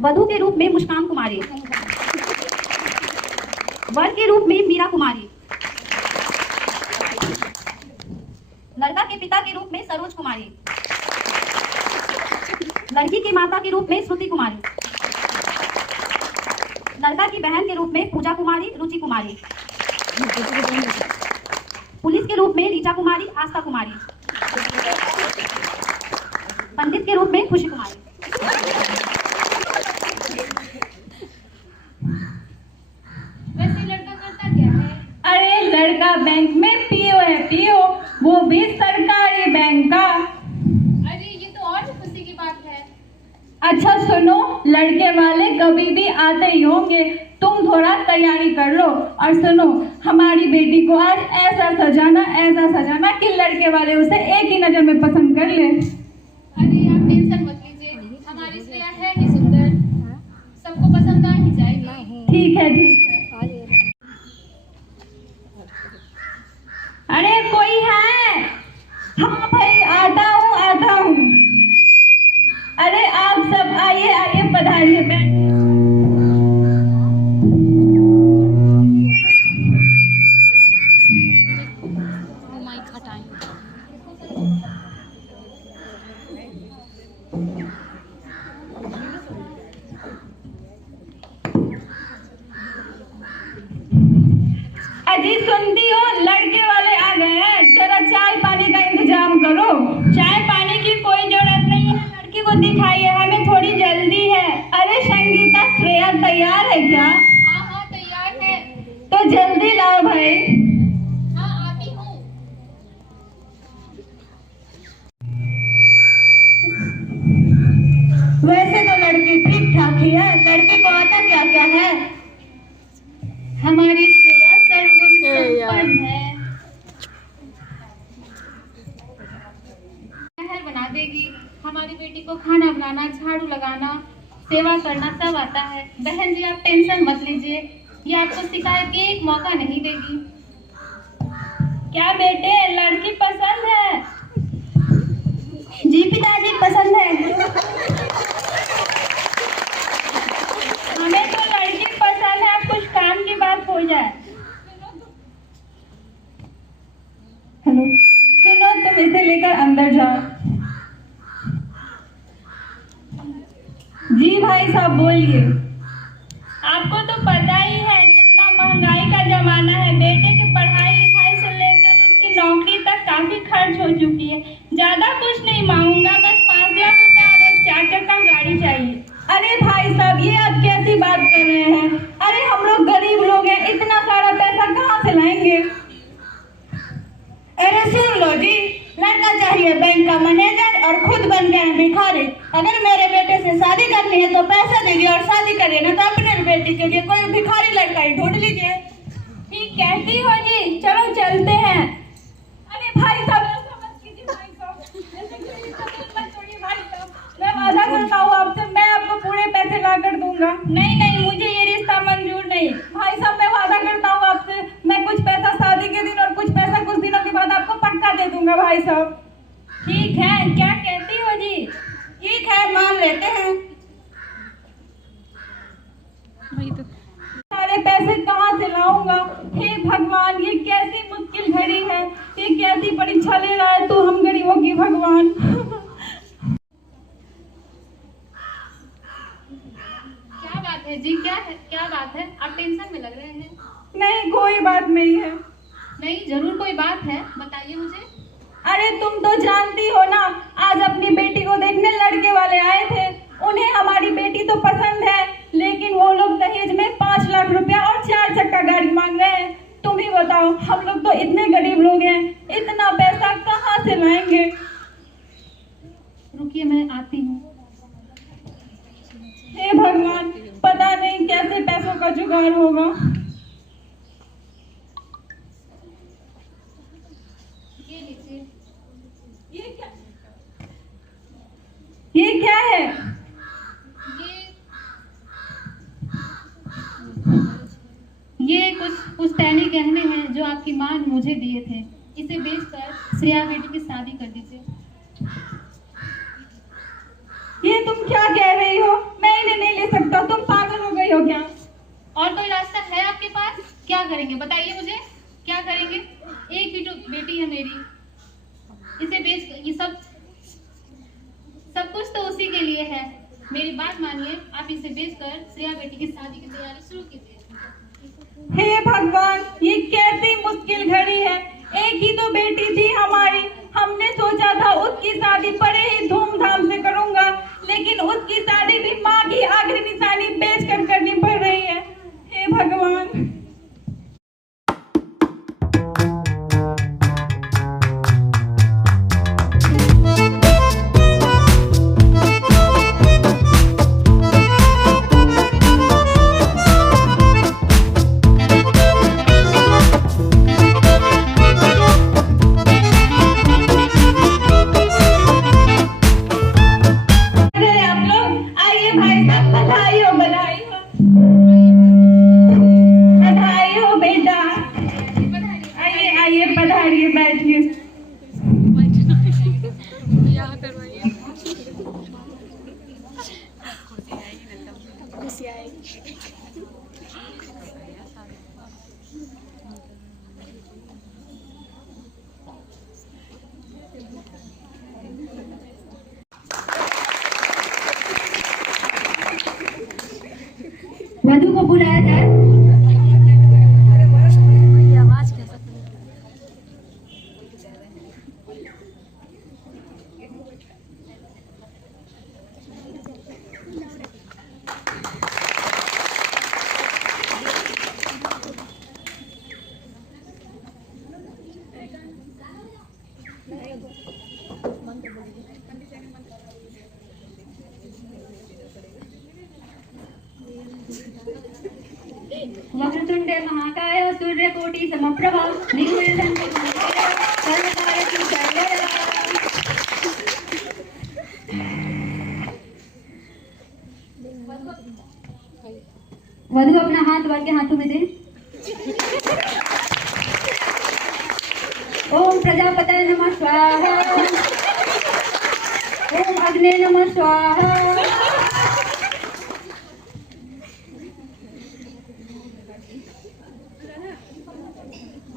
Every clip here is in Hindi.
वधू के रूप में मुस्कान कुमारी, वर के रूप में मीरा कुमारी, लड़का के पिता के रूप में सरोज कुमारी, लड़की की माता के रूप में श्रुति कुमारी, लड़का की बहन के रूप में पूजा कुमारी, रुचि कुमारी, पुलिस के रूप में रीचा कुमारी, आस्था कुमारी, पंडित के रूप में खुशी कुमारी। वैसे लड़का करता क्या है? अरे लड़का बैंक में पीओ है, पीओ, वो भी सरकारी बैंक का। अरे ये तो और भी खुशी की बात है। अच्छा सुनो, लड़के वाले कभी भी आते ही होंगे, तुम थोड़ा तैयारी कर लो। और सुनो, हमारी बेटी को आज ऐसा सजाना कि लड़के वाले उसे एक ही नजर में पसंद कर ले। अरे आप टेंशन मत लीजिए, हमारी श्रेया है ही सुंदर, सबको पसंद आ ही जाएगी। ठीक है, ठीक है। अरे कोई है? हाँ भाई, आता हूँ। अरे आप सब आइए, पधारिए, बैठिए। अजी सुनती हो, लड़के वाले आ गए हैं, जरा चाय पानी का इंतजाम करो। चाय पानी की कोई जरूरत नहीं है, लड़की को दिखाइए, हमें थोड़ी जल्दी है। अरे संगीता, श्रेया तैयार है क्या? हाँ तैयार है। तो जल्दी लाओ भाई। हाँ आती हूँ। वैसे तो लड़की ठीक ठाक ही है, लड़के को आता क्या क्या है? हमारी श्रेया सर्वगुण संपन्न है, महल बना देगी। हमारी बेटी को खाना बनाना, झाड़ू लगाना, सेवा करना सब आता है। बहन जी आप टेंशन मत लीजिए, ये आपको शिकायत की एक मौका नहीं देगी। क्या बेटे, लड़की पसंद है? जी पिताजी, पसंद है। हमें तो लड़की पसंद है, कुछ काम की बात हो जाए। हेलो, सुनो, तुम इसे लेकर अंदर जाओ। जी भाई साहब बोलिए। आपको तो पता ही है कितना महंगाई का जमाना है, बेटे की पढ़ाई लिखाई से लेकर उसकी नौकरी तक काफी खर्च हो चुकी है। ज्यादा कुछ नहीं मांगूंगा, बस 5 लाख रुपए और एक 4 चक्का गाड़ी चाहिए। अरे भाई साहब, ये आप कैसी बात कर रहे हैं? अरे हम लोग गरीब लोग हैं, इतना सारा पैसा कहाँ से लाएंगे? अरे सुन लो जी, लड़का चाहिए बैंक का मैनेजर और खुद बन गए भिखारी। अगर मेरे बेटे से शादी करनी है तो पैसा दीजिए, और शादी करिए ना तो अपने बेटी के लिए कोई भिखारी लड़का ही ढूंढ लीजिए। ठीक कहती हो जी, चलो चलते हैं। अरे भाई साहब, ऐसा मत कीजिए भाई साहब, ऐसे कीजिए, मत छोड़िए भाई साहब। मैं वादा करता हूँ आपसे, मैं आपको पूरे पैसे ला कर दूंगा। नहीं, मुझे ये रिश्ता मंजूर नहीं। भाई साहब, मैं वादा करता हूँ आपसे, मैं कुछ पैसा शादी के दिन और कुछ पैसा कुछ दिनों के बाद आपको पक्का दे दूंगा भाई साहब। ठीक है, क्या कहती हो जी? ठीक है, मान लेते हैं। सारे पैसे कहाँ से लाऊंगा? हे भगवान, ये कैसी मुश्किल घड़ी है, ये कैसी परीक्षा ले रहा है तू हम गरीबों की भगवान। क्या बात है जी, क्या बात है? आप टेंशन में लग रहे हैं। नहीं, कोई बात नहीं है। नहीं, जरूर कोई बात है, बताइए मुझे। अरे तुम तो जानती हो ना, आज अपनी बेटी को देखने लड़के वाले आए थे। उन्हें हमारी बेटी तो पसंद है, लेकिन वो लोग दहेज में 5 लाख रुपया और 4 चक्का गाड़ी मांग रहे हैं। तुम ही बताओ, हम लोग तो इतने गरीब लोग हैं, इतना पैसा कहाँ से लाएंगे? रुकिए, मैं आती हूँ। हे भगवान, पता नहीं कैसे पैसों का जुगाड़ होगा। ये लीजिए। ये क्या है? ये कुछ पुश्तैनी गहने हैं जो आपकी माँ ने मुझे दिए थे। इसे बेचकर श्रेया बेटी की शादी कर दीजिए। ये तुम क्या कह रही हो? मैं इन्हें नहीं ले सकती। सकता, तुम पागल हो गई हो क्या? और कोई रास्ता है आपके पास? क्या करेंगे बताइए मुझे, क्या करेंगे? एक ही तो बेटी है मेरी, इसे बेच, ये सब कुछ तो उसी के लिए है। मेरी बात मानिए, आप इसे बेचकर श्रेया बेटी की शादी की तैयारी शुरू कीजिए। हे भगवान, ये कैसी मुश्किल घड़ी है। एक ही तो बेटी थी हमारी, हमने सोचा था उसकी शादी बड़े ही धूमधाम से करूंगा, लेकिन उसकी शादी भी माँ की आखिरी निशानी बेचकर करनी पड़ रही है। हे भगवान। वधु को बुलाया जाए। वक्रतुंडे महाकाय सूर्यकोटि समप्रभा निर्विघ्नं सर्वकार्येषु सर्वदा। वधु अपना हाथ वर के हाथों में दे। ओम प्रजापतये नमः स्वाहा, ओम अग्ने नमः स्वाहा।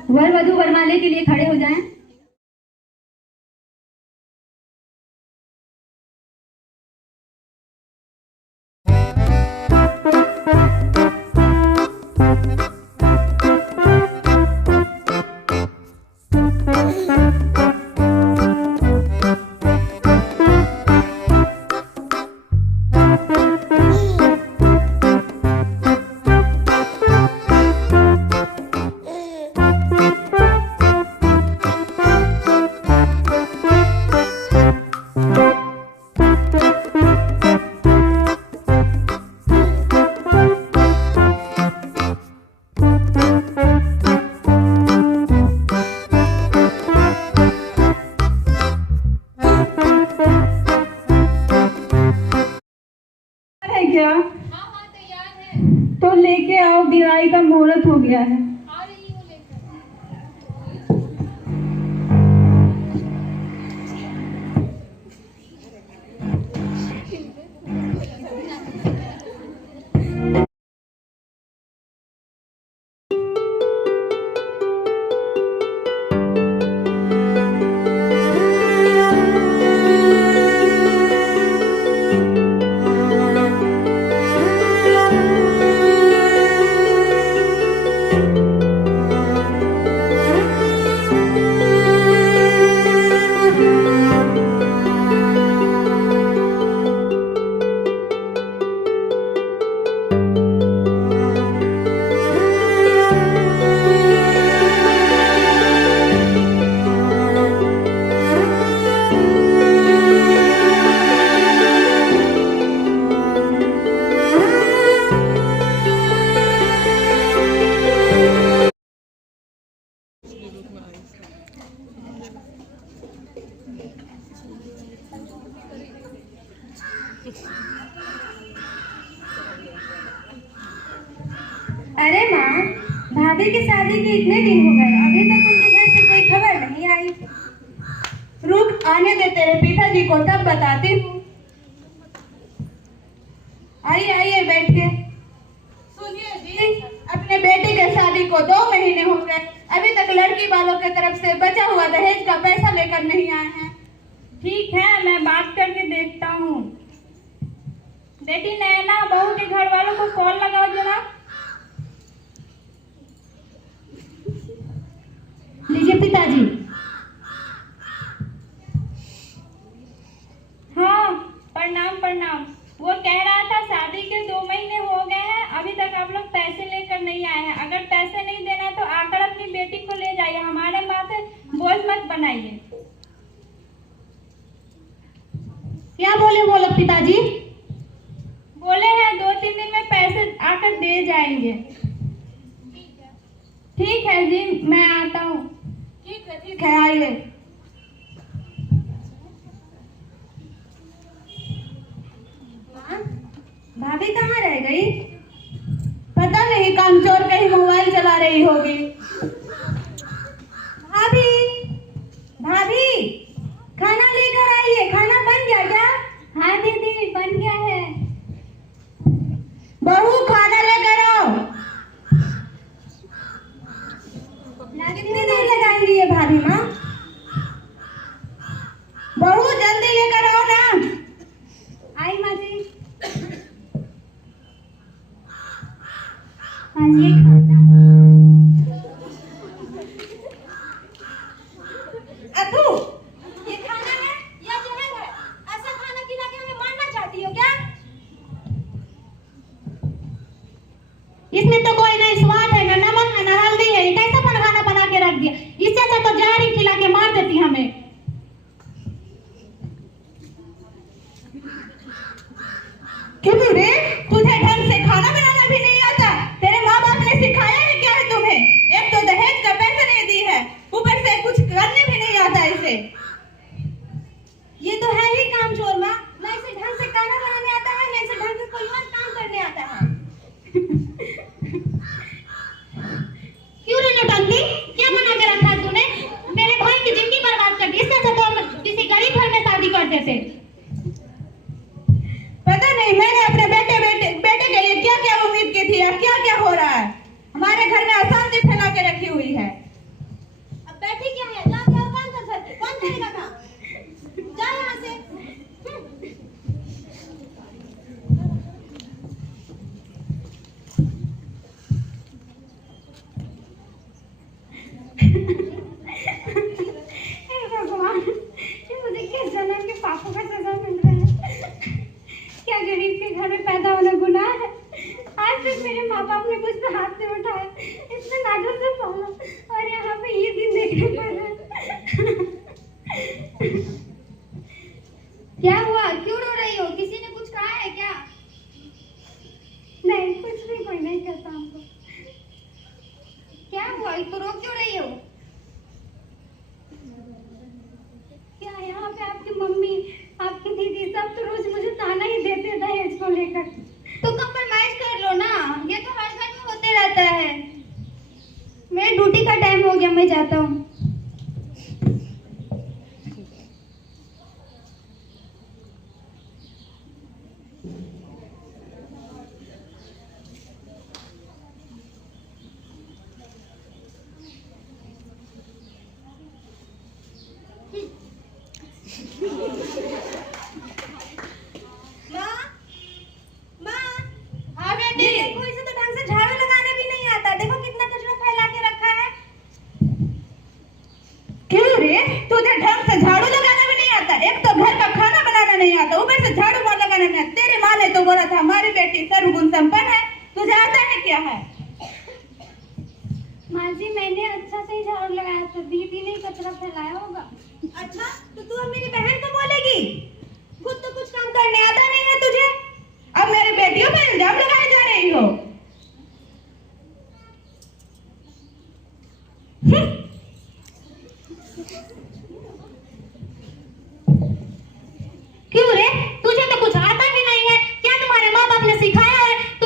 वर वधु वरमाले के लिए खड़े हो जाएं। क्या? हाँ तैयार है। तो लेके आओ, विदाई का मुहूर्त हो गया है। आ रही हूँ लेकर। अरे माँ, भाभी की शादी के इतने दिन हो गए, अभी तक उनके घर से कोई खबर नहीं आई। रुक, आने दे तेरे पिताजी को, तब बताती हूँ। आइए आइए आइए बैठ के। सुनिए जी, अपने बेटे के शादी को 2 महीने हो गए, अभी तक लड़की वालों की तरफ से बचा हुआ दहेज का पैसा लेकर नहीं आए हैं। ठीक है, मैं बात करके देखता हूँ। बेटी नैना, बहू के घर वालों को कॉल लगाओ जरा। लीजिए पिताजी। हाँ, प्रणाम प्रणाम। वो कह रहा था शादी के 2 महीने हो गए हैं, अभी तक आप लोग पैसे लेकर नहीं आए हैं। अगर पैसे नहीं देना तो आकर अपनी बेटी को ले जाइए, हमारे माथे बोझ मत बनाइए। क्या बोले वो लोग पिताजी? बोले हैं 2-3 दिन में पैसे आकर दे जाएंगे। ठीक है जी, मैं आता हूँ। ठीक है आइए। भाभी कहाँ रह गई? पता नहीं, कामचोर कहीं मोबाइल चला रही होगी। भाभी, भाभी, खाना लेकर आइए। खाना बन गया क्या? हाँ दीदी, बन गया है। बहू खाना लेकर आओ। कितनी देर लगाएंगी ये भाभी माँ? बहू जल्दी लेकर आओ ना। आई माँ जी। हाँ जी, अथू, ये खाना है या जहर है? ऐसा खाना खिला के हमें मारना चाहती हो क्या? इसमें तो कोई नहीं स्वाद है, ना नमक है, ना हल्दी है। ये कैसा खाना बना के रख दिया? इससे अच्छा तो जहर ही खिला के मार देती हमें। क्यों रे, तुझे ढंग से खाना बनाना भी नहीं आता? तेरे माँ बाप ने सिखाया है क्या है तुम्हें? एक तो दहेज का पैसा नहीं दी है, ऊपर से कुछ करने भी नहीं आता इसे। ये तो है ही कामचोर माँ, ना इसे ढंग से खाना बनाने आता है, ना इसे ढंग से कोई और काम करने आता है। क्यों रे नौटंकी, क्या बना के रखा है तूने? मेरे भाई की जिंदगी बर्बाद कर दी। इससे अच्छा तो हम किसी गरीब घर में शादी करते थे। पता नहीं मैंने अपने बेटे के लिए क्या क्या उम्मीद की थी और क्या क्या हो रहा है। हमारे घर में अशांति फैला के रखी हुई है। अब बैठी क्या है? जाके और काम कर सकती। कौन करेगा काम? जा यहाँ से। हे भगवान, ये मुझे किस जन्म के पापों का सजा मिल रहा है? क्या गरीब के घर में पैदा होना गुनाह है? आज तक मेरे माँ बाप ने मुझ पे हाथ नहीं उठाया, इतने नाजों से पाला, और यहाँ पे ये दिन देखने पड़ रहा है। क्या हुआ? क्यों रो रही हो? किसी ने कुछ कहा है क्या? नहीं, कुछ भी कोई नहीं कहता हमको। क्या हुआ? तो रो क्यों रही हो? क्या यहाँ पे आपकी मम्मी, आपकी दीदी सब तो रोज मुझे ताना ही देते दहेज को लेकर। तो कंप्रोमाइज कर लो ना, ये तो हर घर में होते रहता है। मेरी ड्यूटी का टाइम हो गया, मैं जाता हूँ। हाँ बेटी, देखो, इसे तो ढंग से झाड़ू लगाने भी नहीं आता। देखो कितना कचरा फैला के रखा है। क्यों रे, तुझे ढंग से झाड़ू लगाना भी नहीं आता? एक तो घर का खाना बनाना नहीं आता, ऊपर से झाड़ू लगाना नहीं आता। तेरी माँ ने तो बोला था हमारी बेटी सर्वगुण संपन्न है, तुझे आता है क्या है? माँ जी, मैंने अच्छा से ही झाड़ू लगाया था, दीदी ने कचरा फैलाया होगा। अच्छा, तो तू अब मेरी बहन को बोलेगी? खुद तो कुछ काम करने आता नहीं है तुझे। अब मेरी बेटियों पर इल्जाम लगाए जा रही हो। क्यों रे, तुझे तो कुछ आता भी नहीं है? क्या तुम्हारे माँ बाप ने सिखाया है? तू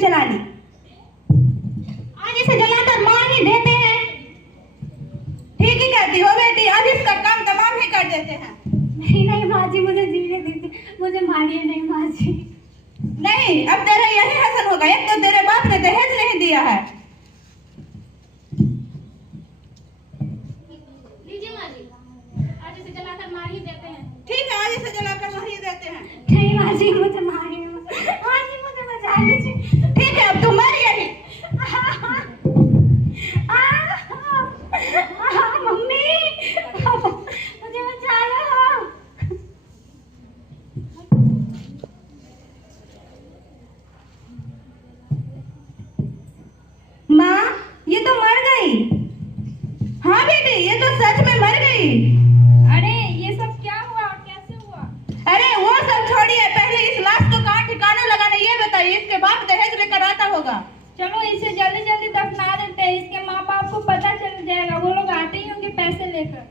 चला ली। आज इसे जलाकर मार ही देते हैं। ठीक ही कहती हो बेटी, आज इसका काम तमाम ही कर देते हैं। नहीं नहीं माँ जी, मुझे जीने दीजिए, मुझे मारिए नहीं माँ जी। नहीं, अब तेरा यही हसन होगा। एक तो तेरे बाप ने दहेज नहीं दिया है। लीजिए माँ जी, आज इसे जलाकर मार ही देते हैं। ठीक है, आज इसे जलाकर मार ही देते हैं। नहीं माँ जी, मुझे मारिए, माँ जी मुझे बचा लीजिए। ठीक है, अब तुम मर यही। मम्मी मुझे बचा लो। माँ, ये तो मर गई। हाँ बेटी, ये तो सच में मर गई। अरे ये सब क्या हुआ और कैसे हुआ? अरे वो सब छोड़िए, पहले इस लाश को कहाँ ठिकाने लगाना ये बताइए। इसके बाप दहेज लेकर आता होगा। चलो इसे जल्दी जल्दी दफना देते हैं, इसके माँ बाप को पता चल जाएगा, वो लोग आते ही होंगे पैसे लेकर।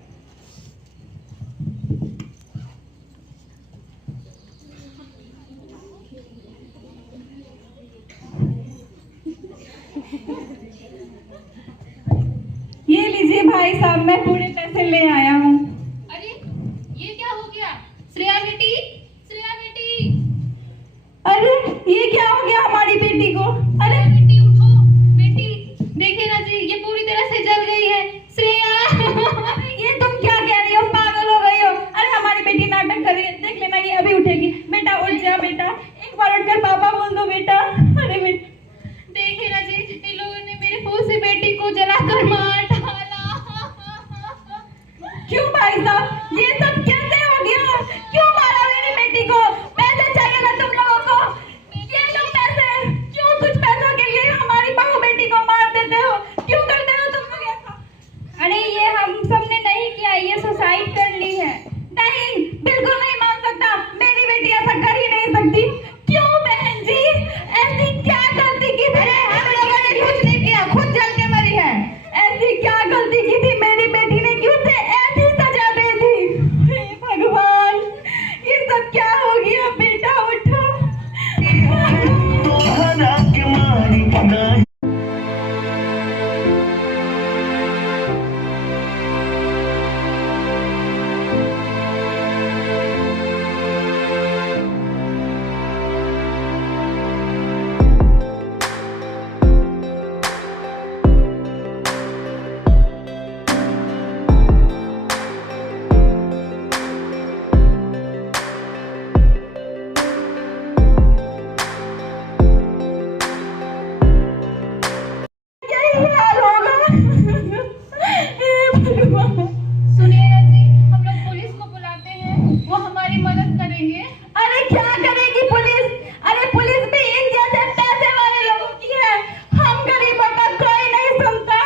ये लीजिए भाई साहब, मैं पूरे पैसे ले आया हूँ। अरे ये क्या हो गया? श्रेया बेटी, श्रेया बेटी, अरे ये क्या हो गया हमारी बेटी को? अरे बेटी उठो। बेटी देखिए ना जी, ये पूरी तरह से जल गई है। श्रेया ये तुम क्या कह रही हो? पागल हो गई हो? अरे हमारी बेटी नाटक कर रही है, देख लेना ये अभी उठेगी। बेटा उठ जा बेटा, एक बार उठकर पापा बोल दो बेटा। अरे बेटा देखिए ना जी, इन लोगों ने मेरी फूसी बेटी को जलाकर मार डाला। क्यों भाई साहब, ये सब कैसे हो गया? क्यों मारा मेरी बेटी को? पैसे चाहिए ना तुम लोगों को? ये लो पैसे। क्यों कुछ पैसों के लिए हमारी बहू बेटी को मार देते हो? क्यों करते हो तुम लोग ऐसा? अरे ये हम सबने नहीं किया, ये सुसाइड कर ली है। नहीं, बिल्कुल नहीं मान सकता, मेरी बेटी ऐसा कर ही नहीं सकती। क्यों बहन जी, ऐसी क्या गलती की थी? अरे हम लोगों ने कुछ नहीं किया, खुद जल के मरी है। ऐसी क्या गलती की थी मेरी बेटी ने, क्यों से ऐसी सजा दी थी? हे भगवान, ये सब क्या हो गया? बेटा उठो। यही हाल होगा। हे भगवान। सुनिएगा जी, हम लोग पुलिस को बुलाते हैं, वो हमारी मदद करेंगे। अरे क्या करेगी पुलिस? अरे पुलिस भी इन जैसे पैसे वाले लोगों की है, हम गरीबों का कोई नहीं सुनता।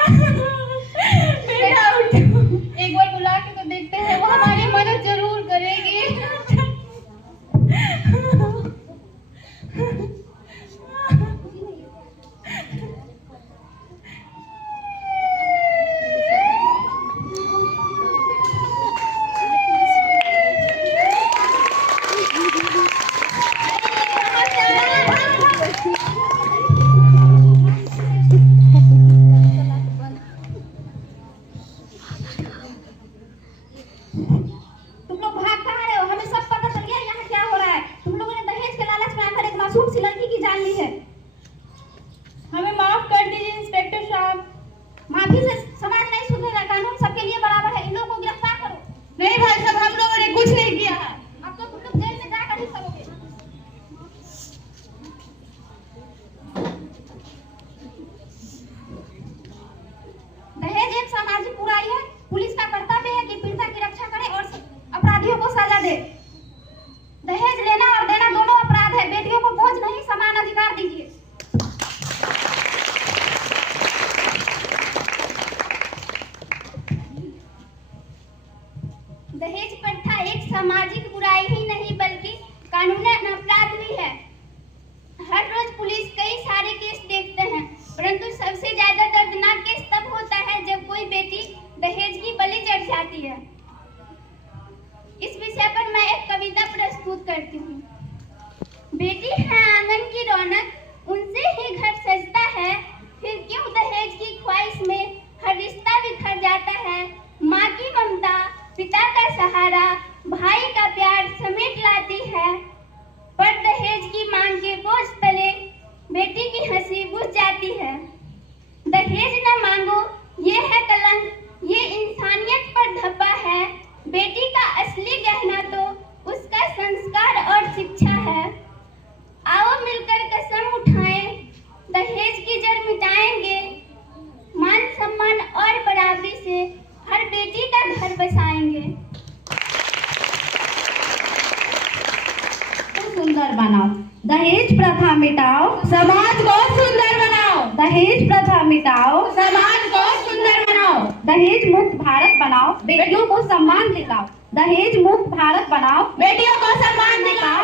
बेटा उठो। एक बार बुला के तो देखते हैं, वो हमारी मदद जरूर करेगी। तुम लोग भाग कहाँ रहे हो? हमें सब पता चल गया यहाँ क्या हो रहा है। तुम लोगों ने दहेज के लालच में आकर एक मासूम सी लड़की की जान ली है। हमें माफ कर दीजिए इंस्पेक्टर साहब। माफी से समाज नहीं सुधरेगा, कानून सबके लिए बराबर है। इन लोगों को गिरफ्तार करो। नहीं भाई साहब, हम लोगों ने कुछ नहीं किया है। अब तो तुम लोग जेल में जाकर ही करोगे। दहेज एक सामाजिक बुराई है। पुलिस का कर्तव्य है कि पीड़िता की रक्षा करे और अपराधियों को सजा दे। दहेज लेना और देना दोनों अपराध है। बेटियों को बोझ नहीं, समान अधिकार दीजिए। दहेज प्रथा एक सामाजिक बुराई ही नहीं बल्कि कानूनन अपराध भी है। हर रोज पुलिस कई सारे केस देखते हैं, परंतु सबसे ज्यादा दर्दनाक केस तब होता है जब कोई बेटी दहेज की बलि चढ़ जाती है। इस विषय पर मैं एक कविता प्रस्तुत करती हूँ। बेटी है आंगन की रौनक, उनसे ही घर सजता है। फिर क्यों दहेज की ख्वाहिश में हर रिश्ता बिखर जाता है। माँ की ममता, पिता का सहारा, भाई का प्यार समेट लाती है, पर दहेज की मांग के बोझ तले बेटी की हंसी बुझ जाती है। दहेज न मांगो ये है कलंक, ये इंसानियत पर धब्बा है। बेटी का असली गहना तो उसका संस्कार और शिक्षा है। आओ मिलकर कसम उठाएं, दहेज की जड़ मिटाएंगे। मान सम्मान और बराबरी से हर बेटी का घर बसाएंगे। सुंदर बनाओ, दहेज प्रथा मिटाओ, समाज को सुंदर बनाओ। दहेज प्रथा मिटाओ, समाज को सुंदर बनाओ। दहेज मुक्त भारत बनाओ, बेटियों को सम्मान दिलाओ। दहेज मुक्त भारत बनाओ, बेटियों को सम्मान दिलाओ।